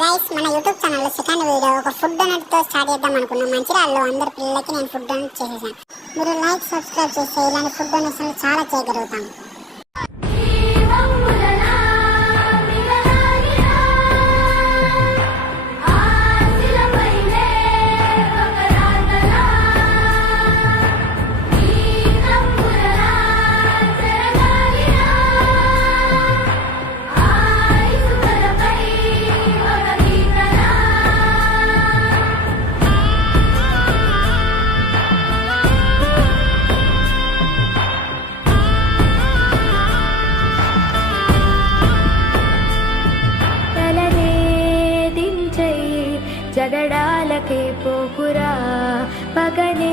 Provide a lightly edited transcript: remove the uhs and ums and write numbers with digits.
Guys మన YouTube ఛానల్లో second video ఒక ఫుడ్ డొనేట్తో స్టార్ట్ చేద్దాం అనుకున్నాం. మంచిర్యాలలో అందరి పిల్లలకి నేను ఫుడ్ డొనేట్ చేసేసాను. మీరు లైక్ సబ్స్క్రైబ్ చేస్తే ఇలాంటి ఫుడ్ డొనేషన్లు చాలా చేయగలుగుతాం. జగడాలకే పోకురా పగనే